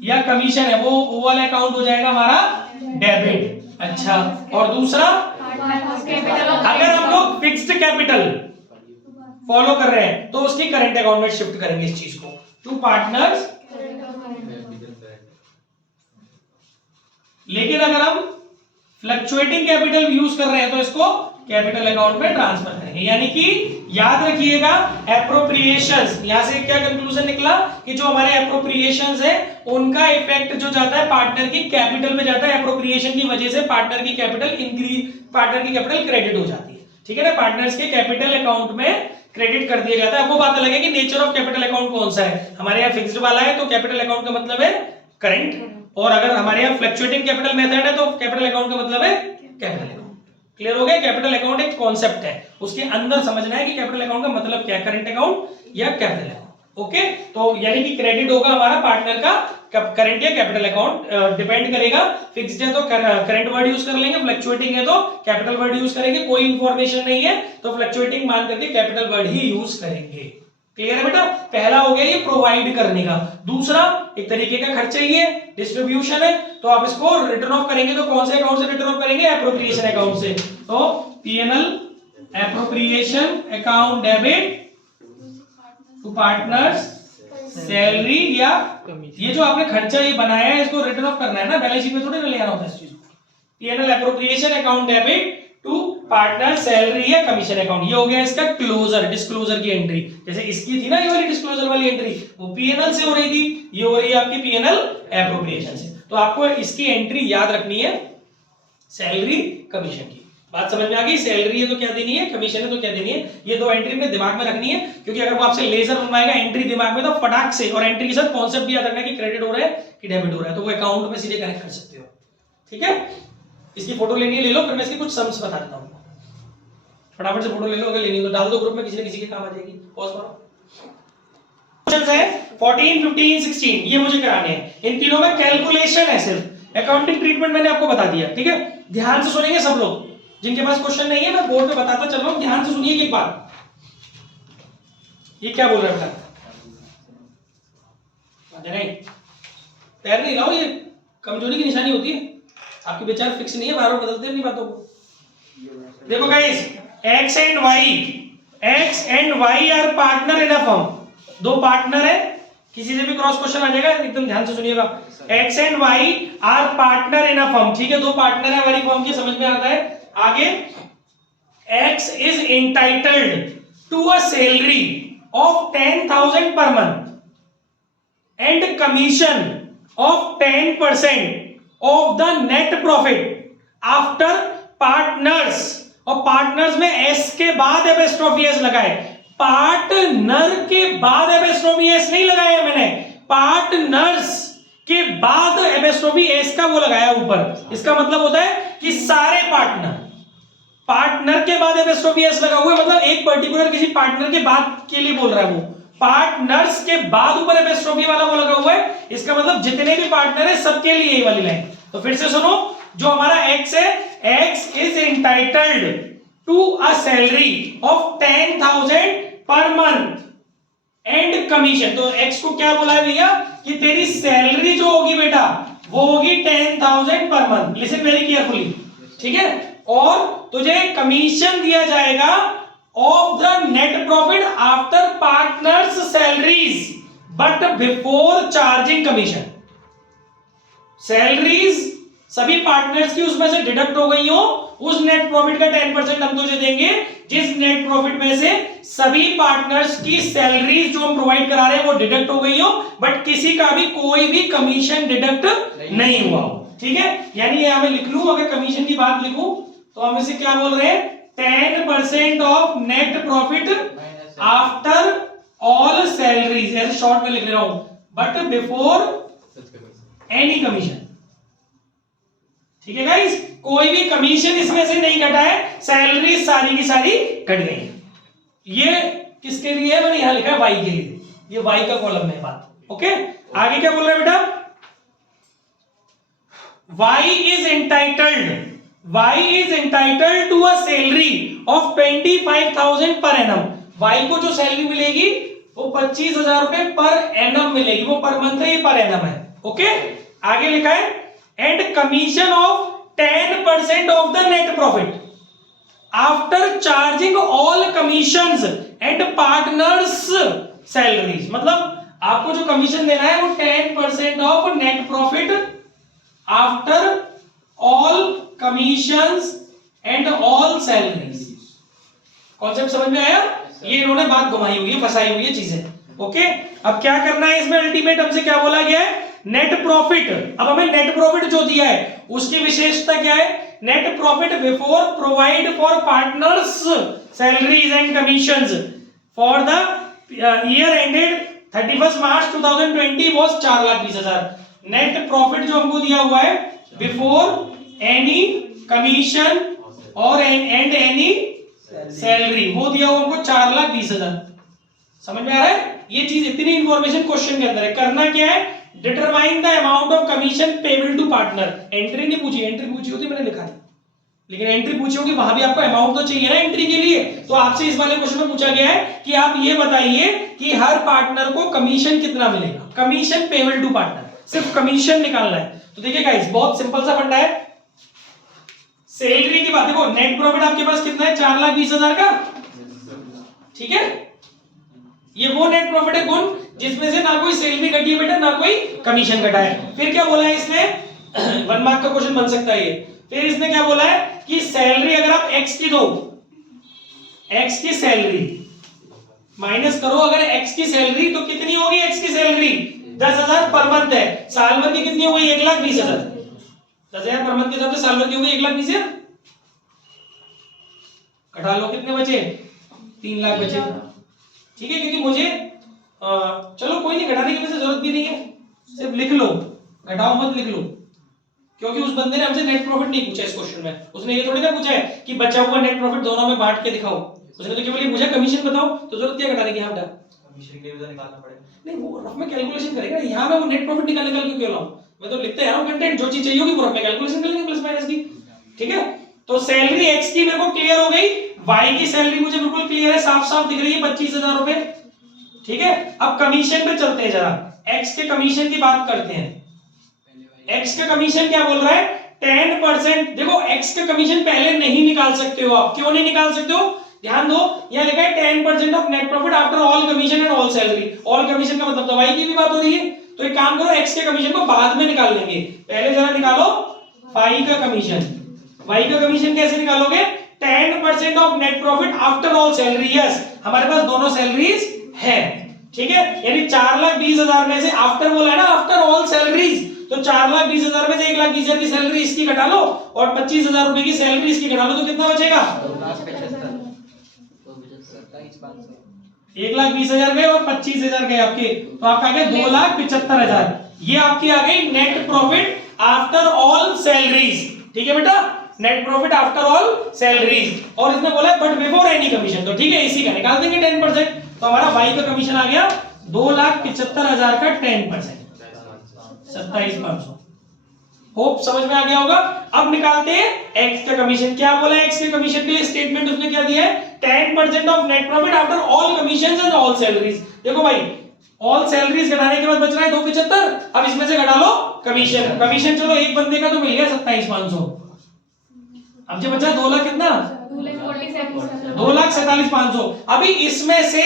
या कमीशन है वो वाला अकाउंट हो जाएगा हमारा डेबिट। अच्छा, और दूसरा अगर हम लोग फिक्स्ड कैपिटल फॉलो कर रहे हैं तो उसकी करंट अकाउंट में शिफ्ट करेंगे इस चीज को, टू पार्टनर्स। लेकिन अगर हम फ्लक्चुएटिंग कैपिटल यूज कर रहे हैं तो इसको कैपिटल अकाउंट में ट्रांसफर करेंगे। यानी कि याद रखिएगा एप्रोप्रिएशंस, यहां से क्या कंक्लूजन निकला कि जो हमारे एप्रोप्रिएशंस है उनका इफेक्ट जो जाता है पार्टनर की कैपिटल में जाता है। एप्रोप्रिएशन की वजह से पार्टनर की कैपिटल क्रेडिट हो जाती है। ठीक है ना, पार्टनर्स के कैपिटल अकाउंट में क्रेडिट कर दिया जाता है। आपको बात लगे कि नेचर ऑफ कैपिटल अकाउंट कौन सा है, हमारे यहाँ फिक्स्ड वाला है तो कैपिटल अकाउंट का मतलब है करंट, और अगर हमारे यहाँ फ्लक्चुएटिंग कैपिटल मेथड है तो कैपिटल अकाउंट का मतलब है कैपिटल अकाउंट। क्लियर हो गया? कैपिटल अकाउंट एक कॉन्सेप्ट है, उसके अंदर समझना है कि कैपिटल अकाउंट का मतलब क्या है, करंट अकाउंट या कैपिटल अकाउंट। ओके, तो यानी कि क्रेडिट होगा हमारा पार्टनर का करंट या कैपिटल अकाउंट, डिपेंड करेगा। फिक्स्ड है तो करंट वर्ड यूज कर लेंगे, फ्लक्चुएटिंग है तो कैपिटल वर्ड यूज करेंगे, कोई इंफॉर्मेशन नहीं है तो फ्लक्चुएटिंग मान करके कैपिटल वर्ड ही यूज करेंगे। क्लियर है बेटा? पहला हो गया ये प्रोवाइड करने का। दूसरा एक तरीके का खर्चा ही है, डिस्ट्रीब्यूशन है, तो आप इसको रिटर्न ऑफ करेंगे तो कौन से अकाउंट से रिटर्न ऑफ करेंगे, एप्रोप्रिएशन अकाउंट से। तो PNL appropriation account debit to partners salary, या ये जो आपने खर्चा ये बनाया है इसको रिटर्न ऑफ करना है ना, बैलेंस शीट में थोड़ी ना ले आना होता है इस चीज को। PNL appropriation account debit to partner salary या कमीशन अकाउंट, ये हो गया इसका क्लोजर, डिस्क्लोजर की एंट्री। जैसे इसकी थी ना ये वाली डिस्क्लोजर वाली एंट्री, वो पीएनएल से हो रही थी, ये हो रही है आपकी पीएनएल एप्रोप्रिएशन से। तो आपको इसकी एंट्री याद रखनी है, सैलरी कमीशन की। बात समझ में आ गई? सैलरी है तो क्या देनी है, कमीशन है तो क्या देनी है, ये दो एंट्री में दिमाग में रखनी है, क्योंकि अगर वो आपसे लेजर बनवाएगा एंट्री दिमाग में तो फटाक से, और एंट्री के साथ कॉन्सेप्ट भी याद रखना कि क्रेडिट हो रहा है कि डेबिट हो रहा है, तो वो अकाउंट में सीधे कनेक्ट कर सकते हो। ठीक है, इसकी फोटो लेनी है ले लो, फिर मैं इसकी कुछ सम्स बता देता हूँ। फटाफट से फोटो ले लो, अगर लेनी हो तो डाल दो ग्रुप में, किसी न किसी के काम आ जाएगी। पॉज करो। क्वेश्चंस है 14, 15, 16, ये मुझे कराने हैं। इन तीनों में कैलकुलेशन है सिर्फ, अकाउंटिंग ट्रीटमेंट मैंने आपको बता दिया। ठीक है, ध्यान से सुनेंगे सब लोग, जिनके पास क्वेश्चन नहीं है मैं बोर्ड पे बताता चल रहा हूं, ध्यान से सुनिए एक बात। ये क्या बोल रहा है बेटा? नहीं, पैर नहीं लाओ, ये कमजोरी की निशानी होती है। आपके विचार फिक्स नहीं है, बार बार बदलते हैं अपनी बातों को। देखो guys, X and Y are partner in a firm. दो पार्टनर है, किसी से भी क्रॉस क्वेश्चन आ जाएगा, एकदम ध्यान से सुनिएगा। X and Y are partner in a firm. ठीक है, दो पार्टनर है हमारी फर्म के, समझ में आता है। आगे, X is entitled to a salary of 10,000 per month and commission of 10% of the net profit after partners. और पार्टनर्स में एस के बाद एपेस्ट्रोफी एस लगाए, पार्टनर के बाद एपेस्ट्रोफी एस नहीं लगाया मैंने, पार्टनर्स के बाद एपेस्ट्रोफी एस का वो लगाया ऊपर। इसका मतलब होता है कि सारे पार्टनर के बाद एपेस्ट्रोफी एस लगा हुआ है, मतलब एक पर्टिकुलर किसी पार्टनर के बाद के लिए बोल रहा है वो, पार्टनर्स के बाद ऊपर एपेस्ट्रोफी वाला वो लगा हुआ है। इसका मतलब जितने भी पार्टनर है सबके लिए ये वाली लाइन। तो फिर से सुनो, जो हमारा एक्स है, X is entitled to a salary of 10,000 per month and commission. तो एक्स को क्या बोला है भैया कि तेरी सैलरी जो होगी बेटा वो होगी 10,000 per month. Listen very carefully, ठीक है। और तुझे कमीशन दिया जाएगा of the net profit after partners salaries but before charging commission. Salaries सभी पार्टनर्स की उसमें से डिडक्ट हो गई हो, उस नेट प्रॉफिट का 10% हम तुझे देंगे जिस नेट प्रॉफिट में से सभी पार्टनर्स की सैलरीज जो हम प्रोवाइड करा रहे हैं वो डिडक्ट हो गई हो, बट किसी का भी कोई भी कमीशन डिडक्ट नहीं हुआ हो। ठीक है, यानी यहां मैं लिख लूं, अगर कमीशन की बात लिखूं तो हम इसे क्या बोल रहे हैं, 10% of net profit after all salaries, ऐसे शॉर्ट में लिख रहा हूं, बट बिफोर एनी कमीशन। ठीक है गाइस, कोई भी कमीशन इसमें से नहीं कटा है, सैलरी सारी की सारी कट गई है। ये किसके लिए है, मैंने यहां लिखा है वाई के लिए, ये वाई का कॉलम में बात। ओके, आगे क्या बोल रहा है बेटा, Y is entitled to a salary of 25,000 per annum। Y को जो सैलरी मिलेगी वो 25,000 रुपए पर एनम मिलेगी, वो पर मंथ है, ये पर एनम है। ओके, आगे लिखा है and commission of 10% of the net profit after charging all commissions and partners salaries. मतलब आपको जो कमीशन देना है वो 10% of net profit after all commissions and all salaries. Concept समझ में आया? ये इन्होंने बात घुमाई हुई है, फंसाई हुई है चीजें। ओके, अब क्या करना है इसमें, अल्टीमेट हमसे क्या बोला गया है, नेट प्रॉफिट। अब हमें नेट प्रॉफिट जो दिया है उसकी विशेषता क्या है, net profit before provide for partners salaries and commissions for the year ended 31 March 2020 was 4,20,000। Net profit जो हमको दिया हुआ है बिफोर एनी कमीशन और एंड एनी सैलरी, वो दिया हुआ हमको 4,20,000। समझ में आ रहा है? ये चीज, इतनी इंफॉर्मेशन क्वेश्चन के अंदर है। करना क्या है, determine the amount of commission payable to partner. Entry नहीं पूछी, एंट्री पूछी होती मैंने लिखा है, लेकिन एंट्री पूछी होगी, वहां भी आपको अमाउंट तो चाहिए ना एंट्री के लिए। तो आपसे इस वाले क्वेश्चन में पूछा गया है कि आप ये बताइए कि हर पार्टनर को कमीशन कितना मिलेगा, कमीशन पेबल टू पार्टनर, सिर्फ कमीशन निकालना है। तो देखिए गाइस, बहुत सिंपल सा फंडा है। सैलरी की बात देखो, नेट प्रॉफिट आपके पास कितना है, 4,20,000 का, ठीक है। ये वो नेट प्रॉफिट है गुण जिसमें से ना कोई सैलरी कटी है बेटा, ना कोई कमीशन कटा है। फिर क्या बोला है इसने, 1 मार्क का क्वेश्चन बन सकता है ये। फिर इसने क्या बोला है कि सैलरी अगर आप एक्स की दो, एक्स की सैलरी माइनस करो, अगर एक्स की सैलरी तो कितनी होगी, एक्स की सैलरी 10,000 पर मंथ है, साल भर की कितनी हो गई, 1,20,000। 10,000 पर मंथ के हिसाब से साल भर की हो गई 1,20,000। घटा लो, कितने बचे, 3 लाख बचे, ठीक है। क्योंकि मुझे चलो कोई नहीं, घटाने की वैसे जरूरत भी नहीं है, सिर्फ लिख लो, घटाओ मत, लिख लो। क्योंकि उस बंदे ने हमसे नेट प्रॉफिट नहीं पूछा इस क्वेश्चन में, उसने ये थोड़ी ना पूछा है कि बचा हुआ नेट प्रॉफिट दोनों में बांट के दिखाओ, उसने तो केवल ये पूछा कमीशन बताओ, तो जरूरत क्या घटाने की, यहाँ हटा, कमीशन डिवीजन निकालना पड़ेगा। नहीं वो रफ में कैलकुलेशन करेगा ना, यहाँ मैं वो नेट प्रॉफिट निकाल क्यों लाऊं, मैं तो लिखते हैं कंटेंट, जो चीज चाहिए होगी वो रफ में कैलकुलेशन कर लेंगे प्लस माइनस की, ठीक है। तो सैलरी एक्स की मेरे को क्लियर हो गई, वाई की सैलरी मुझे बिल्कुल क्लियर है, साफ साफ दिख रही है 25,000 रुपए, ठीक है। अब कमीशन पे चलते हैं, जरा एक्स के कमीशन की बात करते हैं। एक्स का कमीशन क्या बोल रहा है, 10%। देखो एक्स का कमीशन पहले नहीं निकाल सकते हो आप, क्यों नहीं निकाल सकते हो, ध्यान दो, यहां लिखा है 10% of net profit after all commission and all salary. All commission का मतलब दवाई की भी बात हो रही है, तो एक काम करो, एक्स के कमीशन को बाद में निकाल लेंगे, पहले जरा निकालो वाई का कमीशन। वाई का कमीशन कैसे निकालोगे, 10% of net profit after all salary. Yes, हमारे पास दोनों सैलरीज है, ठीक है। यानी 4,20,000 में से आफ्टर बोला है ना, आफ्टर ऑल सैलरीज, तो 4,20,000 में से 1,20,000 की सैलरी इसकी घटा लो और 25,000 रुपए की सैलरी इसकी घटा लो, तो कितना बचेगा, 1,20,000 गए और 25,000 गए आपके, तो आपका आ गया 2,75,000। ये आपकी आ गई net profit after all salaries, ठीक है बेटा, net profit after all salaries. और इसने बोला बट बिफोर एनी कमीशन, तो ठीक है, इसी का निकाल देंगे 10%, तो हमारा वाई का कमीशन आ गया 2,75,000 का 10%, 27,500। होप समझ में आ गया होगा। अब निकालते हैं एक्स का कमीशन। क्या बोला है एक्स के कमीशन के लिए, स्टेटमेंट उसने क्या दिया है, 10% of net profit after all commissions and all salaries. देखो भाई, ऑल सैलरीज घटाने के बाद बच रहा है 2,75, अब इसमें से घटा लो कमीशन। कमीशन चलो एक बंदे का तो मिल गया 27,500, अब जो बचा 2 लाख कितना, 2,47,500। अभी इसमें से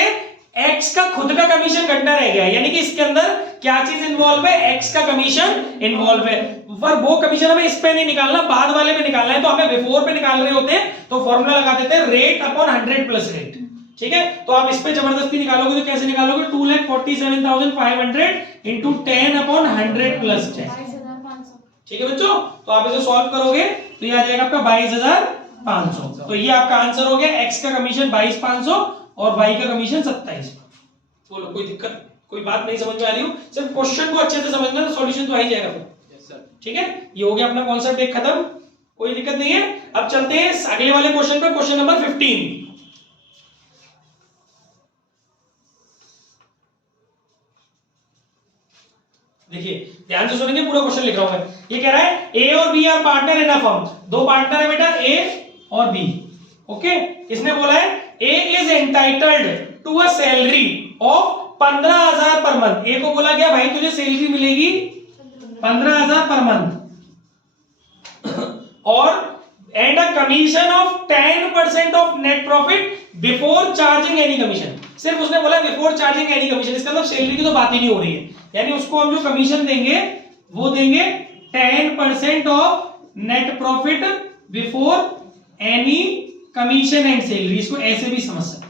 एक्स का खुद का कमीशन घटना रह गया, यानी कि इसके अंदर क्या चीज इन्वॉल्व है, एक्स का कमीशन इन्वॉल्व है। पर वो कमीशन हमें इस पे नहीं निकालना, बाद वाले पे निकालना है, तो हमें बिफोर पे निकाल रहे होते हैं, तो फॉर्मूला लगा देते हैं रेट अपॉन 100 प्लस रेट, ठीक है। तो आप इस पे जबरदस्ती निकालोगे तो कैसे निकालोगे, 2,47,500 इंटू 10 अपॉन 100 प्लस 10, ठीक है बच्चों। तो आप इसे सॉल्व करोगे तो ये आ जाएगा आपका 22,500। तो ये आपका आंसर हो गया, एक्स का कमीशन 22,500 और वाई का कमीशन 27। बोलो कोई दिक्कत, कोई बात नहीं समझ में आ रही हो, सिर्फ क्वेश्चन को अच्छे से समझना, तो सॉल्यूशन तो आ ही जाएगा फिर। Yes sir. ठीक है, ये हो गया अपना कॉन्सेप्ट एक खत्म, कोई दिक्कत नहीं है। अब चलते हैं अगले वाले क्वेश्चन पर, क्वेश्चन नंबर 15। देखिए ध्यान से सुनेंगे, पूरा क्वेश्चन लिख रहा हूं मैं। ये कह रहा है ए और B are partner in a firm, दो पार्टनर है बेटा ए और बी। ओके, इसने बोला है A is entitled to a salary of 15,000 per month. ए को बोला गया भाई तुझे सैलरी मिलेगी 15,000 पर मंथ और and a commission of 10% of net profit before charging any commission. सिर्फ उसने बोला बिफोर चार्जिंग एनी कमीशन, इसका मतलब सैलरी की तो बात ही नहीं हो रही है। यानी उसको हम जो कमीशन देंगे वो देंगे 10% of net profit before any commission and salary. इसको ऐसे भी समझ सकते हैं,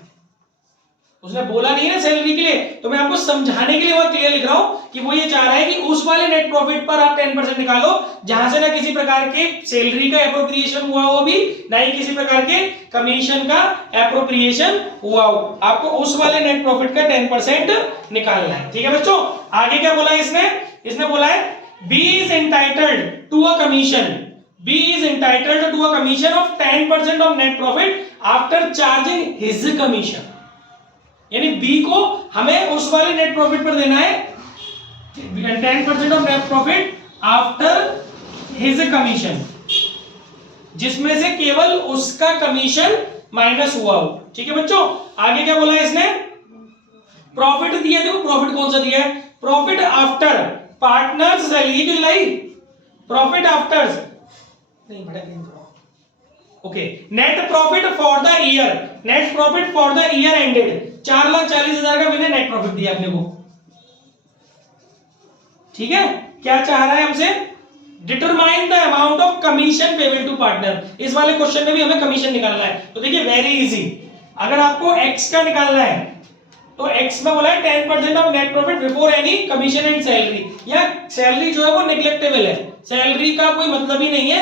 उसने बोला नहीं है सैलरी के लिए, तो मैं आपको समझाने के लिए बहुत क्लियर लिख रहा हूं कि वो ये चाह रहा है कि उस वाले नेट प्रॉफिट पर आप 10% निकालो जहां से ना किसी प्रकार के सैलरी का एप्रोप्रिएशन हुआ हो भी, ना ही किसी प्रकार के कमीशन का एप्रोप्रिएशन हुआ हो। आपको उस वाले नेट प्रॉफिट का 10% निकालना है। ठीक है बच्चों, आगे क्या बोला इसने बोला है B is entitled to a commission, B is entitled to a commission of 10% of net profit after charging his commission. यानी बी को हमें उस वाले नेट प्रॉफिट पर देना है 10% of net profit after his commission, जिसमें से केवल उसका कमीशन माइनस हुआ हो। ठीक है बच्चों, आगे क्या बोला है इसने, प्रॉफिट दिया, देखो प्रॉफिट कौन सा दिया है, प्रॉफिट आफ्टर पार्टनर्स सैलरी की लाई, प्रॉफिट आफ्टर नहीं बेटा, okay, net profit for the year, net profit for the year ended 4,40,000 का मैंने नेट प्रॉफिट दिया अपने को। ठीक है, क्या चाह रहा है हमसे, determine the amount of commission payable to partner. इस वाले क्वेश्चन में भी हमें कमीशन निकालना है, तो देखिए वेरी इजी, अगर आपको एक्स का निकालना है तो एक्स में बोला है 10% of net profit before any commission and salary. या सैलरी जो है वो नेग्लेक्टेबल है, सैलरी का कोई मतलब ही नहीं है,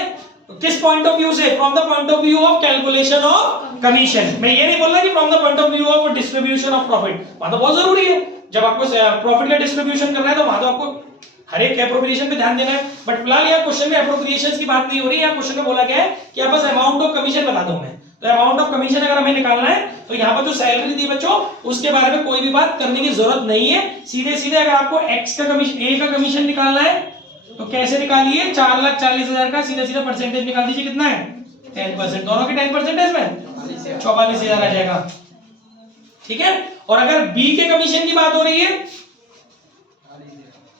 किस पॉइंट ऑफ व्यू से, from the point of view of calculation of commission. मैं ये नहीं बोल रहा कि from the point of view of distribution of profit, वहां तो बहुत जरूरी है, जब आपको प्रॉफिट का डिस्ट्रीब्यूशन करना है तो वहां तो आपको हर एक एप्रोप्रिएशन पे ध्यान देना है। बट फिलहाल यहाँ क्वेश्चन में एप्रोप्रिएशंस की बात नहीं हो रही, यहाँ क्वेश्चन में बोला गया है कि आप बस अमाउंट ऑफ कमीशन बता दो। मैं तो अमाउंट ऑफ कमीशन अगर हमें निकालना है तो यहाँ पर जो सैलरी थी बच्चों उसके बारे में कोई भी बात करने की जरूरत नहीं है। सीधे सीधे अगर आपको एक्स का कमीशन, ए का कमीशन निकालना है तो कैसे निकालिए, 4,40,000 का सीधा सीधा परसेंटेज निकाल दीजिए, कितना है 10%, दोनों के 10% है इसमें 44,000 आ जाएगा। ठीक है, और अगर बी के कमीशन की बात हो रही है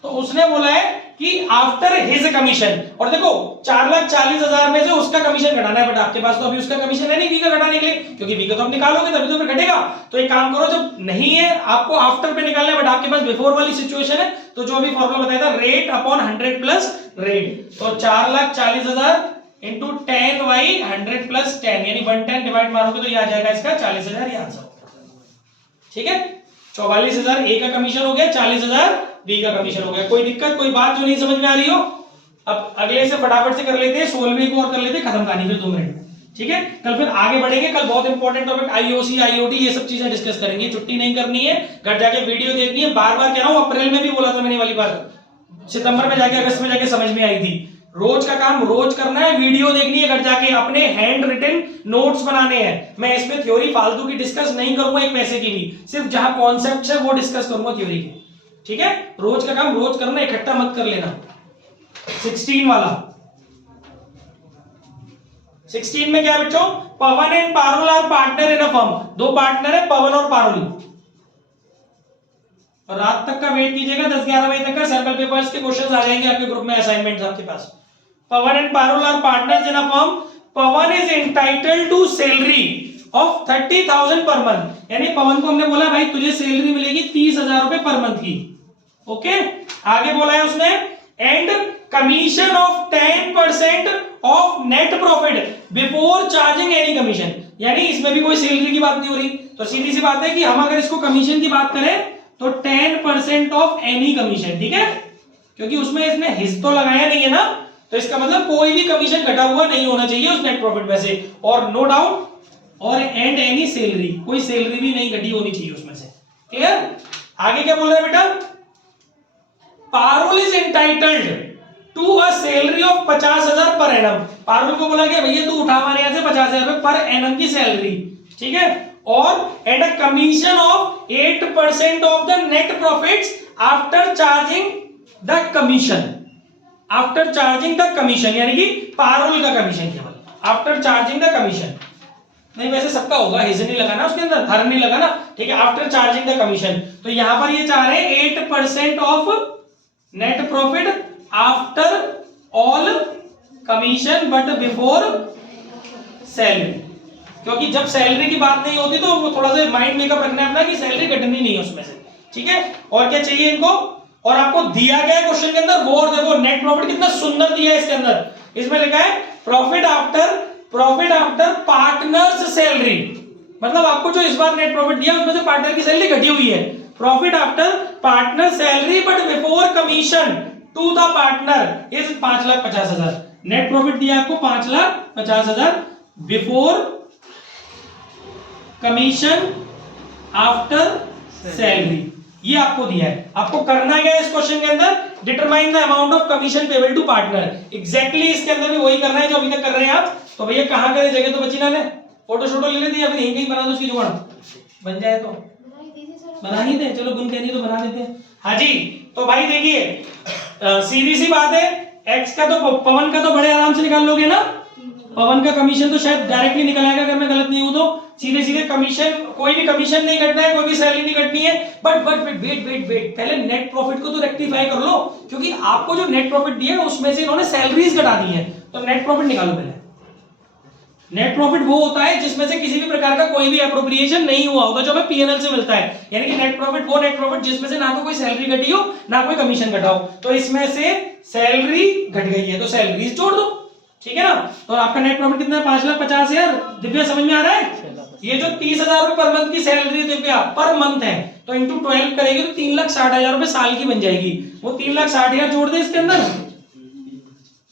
तो उसने बोला है कि आफ्टर हिज कमीशन, और देखो 4,40,000 में से उसका कमीशन घटाना है, बट आपके पास तो अभी उसका कमीशन है नहीं बी का घटाने के लिए, क्योंकि बी का तो आप निकालोगे तभी तो फिर घटेगा। तो एक काम करो, जब नहीं है आपको आफ्टर पे निकालना है बट आपके पास बिफोर वाली सिचुएशन है, तो जो अभी फॉर्मूला बताया था रेट अपॉन 100 प्लस रेट, तो 4,40,000 इंटू 10 बाई 100 प्लस 10, यानी 110 डिवाइड मारोगे तो ये आ जाएगा इसका 40,000, ये आंसर। ठीक है, 44,000 ए का कमीशन हो गया, 40,000 बी का कमीशन हो गया। कोई दिक्कत, कोई बात जो नहीं समझ में आ रही हो, अब अगले से फटाफट से कर लेते हैं, 16वीं को और कर लेते हैं, खत्म कहानी फिर 2 मिनट में। ठीक है, कल फिर आगे बढ़ेंगे, कल बहुत इंपॉर्टेंट टॉपिक आईओसी आईओटी ये सब चीजें डिस्कस करेंगे। छुट्टी नहीं करनी है, घर जाके वीडियो देखनी है, बार बार कह रहा हूं, अप्रैल में भी बोला था मैंने वाली बात, सितंबर में जाके अगस्त में जाके समझ में आई थी। रोज का काम रोज करना है, वीडियो देखनी है घर जाके, अपने हैंड रिटन नोट्स बनाने हैं। मैं इसमें थ्योरी फालतू की डिस्कस नहीं करूंगा, एक पैसे की भी, सिर्फ जहां कॉन्सेप्ट है वो डिस्कस करूंगा थ्योरी की। ठीक है, रोज का काम रोज करना, इकट्ठा मत कर लेना। 16 वाला, 16 में क्या बच्चों, Pawan and Parul are partner in a firm, दो पार्टनर है पवन और पारुल। और रात तक का वेट कीजिएगा, 10-11 बजे तक का सैंपल पेपर्स के क्वेश्चंस आ जाएंगे आपके ग्रुप में, असाइनमेंट्स आपके पास। Pawan and Parul are partners in a firm, Pawan is entitled to salary of 30,000 per month. यानी पवन को हमने बोला भाई तुझे सैलरी मिलेगी 30,000 रुपए पर मंथ की। ओके, आगे बोला है उसने and commission of 10% of net profit before charging any commission. यानी इसमें भी कोई सैलरी की बात नहीं हो रही, तो सीधी सी बात है कि हम अगर इसको कमीशन की बात करें तो 10% ऑफ एनी कमीशन। ठीक है, क्योंकि उसमें इसने हिस्सा तो लगाया नहीं है ना, तो इसका मतलब कोई भी कमीशन घटा हुआ नहीं होना चाहिए उस नेट प्रॉफिट में से, और नो डाउट और एंड एनी सैलरी, कोई सैलरी भी नहीं घटी होनी चाहिए उसमें से। क्लियर, आगे क्या बोल रहा है बेटा, Parul is entitled to a salary of 50,000 per annum. Parul को बोला गया भैया तू उठा हमारे यहाँ से 50,000 पर एनम की सैलरी, ठीक है, और at a commission of 8% of the net profits after charging the commission. After charging the commission यानी कि पारुल का कमीशन केवल, आफ्टर चार्जिंग द कमीशन। नहीं वैसे सबका होगा, हिज नहीं लगा ना उसके अंदर, हर नहीं लगा ना, ठीक है, आफ्टर चार्जिंग द कमीशन। तो यहां पर ये चाह रहे हैं 8% of net profit after all commission but before salary, क्योंकि जब सैलरी की बात नहीं होती तो वो थोड़ा सा माइंड मेकअप रखना है अपना कि सैलरी कटनी नहीं है उसमें से, ठीक है। और क्या चाहिए इनको, और आपको दिया गया है क्वेश्चन के अंदर वो, और देखो नेट प्रॉफिट कितना सुंदर दिया है इसके अंदर, इसमें लिखा है प्रॉफिट आफ्टर पार्टनर्स सैलरी, मतलब आपको जो इस बार नेट प्रॉफिट दिया उसमें से पार्टनर की सैलरी घटी हुई है। Profit after partner salary but before commission to the partner is 5,50,000। Net profit दिया आपको 5,50,000 बिफोर कमीशन आफ्टर सैलरी, ये आपको दिया है। आपको करना क्या है इस क्वेश्चन के अंदर, determine the amount of commission payable to partner. Exactly इसके अंदर भी वही करना है जो अभी तक कर रहे हैं आप। तो भैया कहां करें, जगह तो बची ना, ले फोटो शोटो ले लेते या फिर यहीं कहीं बना दो उसकी जुगाड़, बन जाए तो बना ही दे, चलो गुण कह रही है तो बना देते हैं। हाँ जी, तो भाई देखिए सीधी सी बात है, एक्स का तो पवन का तो बड़े आराम से निकाल लोगे ना, पवन का कमीशन तो शायद डायरेक्टली निकल आएगा अगर मैं गलत नहीं हूं तो, सीधे सीधे कमीशन, कोई भी कमीशन नहीं कटना है, कोई भी सैलरी नहीं कटनी है, बट वेट, पहले नेट प्रॉफिट को तो रेक्टिफाई कर लो, क्योंकि आपको जो नेट प्रॉफिट दिया है उसमें से इन्होंने सैलरीज घटा दी है। तो नेट प्रॉफिट निकालो पहले। नेट प्रॉफिट वो होता है जिसमें से किसी भी प्रकार का कोई भी एप्रोप्रिएशन नहीं हुआ होगा, जो हमें पीएनएल से मिलता है, यानी कि नेट प्रॉफिट वो नेट प्रॉफिट जिसमें से ना तो कोई सैलरी घटी हो ना कोई कमीशन घटा हो। तो इसमें से सैलरी घट गई है तो सैलरीज जोड़ दो, ठीक है ना। तो आपका नेट प्रॉफिट कितना है, 5,50,000। दिव्या समझ में आ रहा है, ये जो 30,000 रुपए पर मंथ की सैलरी दिव्या पर मंथ है, तो इंटू 12 करेगी तो 3,60,000 रुपए साल की बन जाएगी। वो 3,60,000 जोड़ दे इसके अंदर,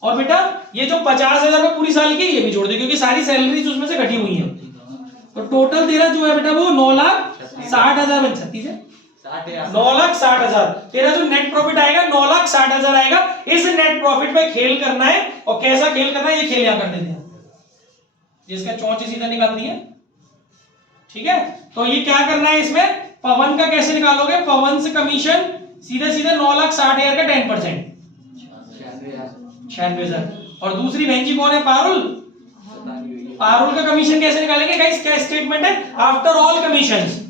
और बेटा ये जो 50,000 रुपए पूरी साल की ये भी जोड़ दे, क्योंकि सारी सैलरीज उसमें से घटी हुई है। तो टोटल तेरा जो है बेटा वो 9,60,000 बन 36 है, 9,60,000। तेरा जो नेट प्रॉफिट आएगा 9,60,000 आएगा। इस नेट प्रॉफिट पे खेल करना है, और कैसा खेल करना है ये खेल यहां कर देते हैं, जिसका चौंच सीधा निकाल दिया, ठीक है। तो ये क्या करना है इसमें, पवन का कैसे निकालोगे, पवन से कमीशन सीधे सीधे 9,60,000 का 10%, 96,000। और दूसरी बहन जी कौन है, पारुल, पारुल का कमीशन कैसे निकालेंगे गाइस, क्या स्टेटमेंट है, आफ्टर ऑल कमीशंस।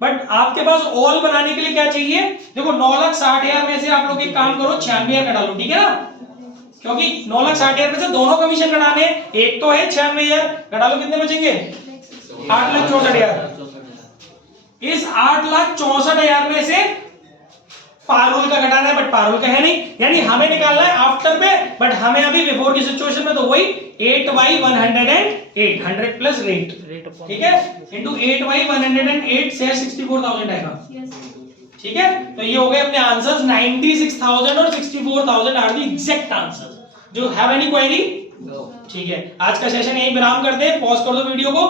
बट आपके पास ऑल बनाने के लिए क्या चाहिए, देखो 9,60,000 में से आप लोग एक काम करो 96,000 का डालो, ठीक है ना, क्योंकि 9,60,000 में से दोनों कमीशन घटाने, एक तो है 96,000 घटा लो, कितने बचेंगे 8,64,000। इस 8,64,000 में से पारुल का घटाना है, बट पारुल का है नहीं, यानी हमें निकालना है आफ्टर पे, बट हमें अभी बिफोर की सिचुएशन में तो वही 8/108 100 प्लस रेट, ठीक है, इंटू 8/108 से 64,000 आएगा, ठीक है। तो ये हो गए अपने आंसर्स, 96,000 और 64,000 आर द एग्जैक्ट आंसर्स। जो हैव एनी क्वेरी, ठीक है, आज का सेशन यही विराम करते हैं, पॉज कर दो वीडियो को।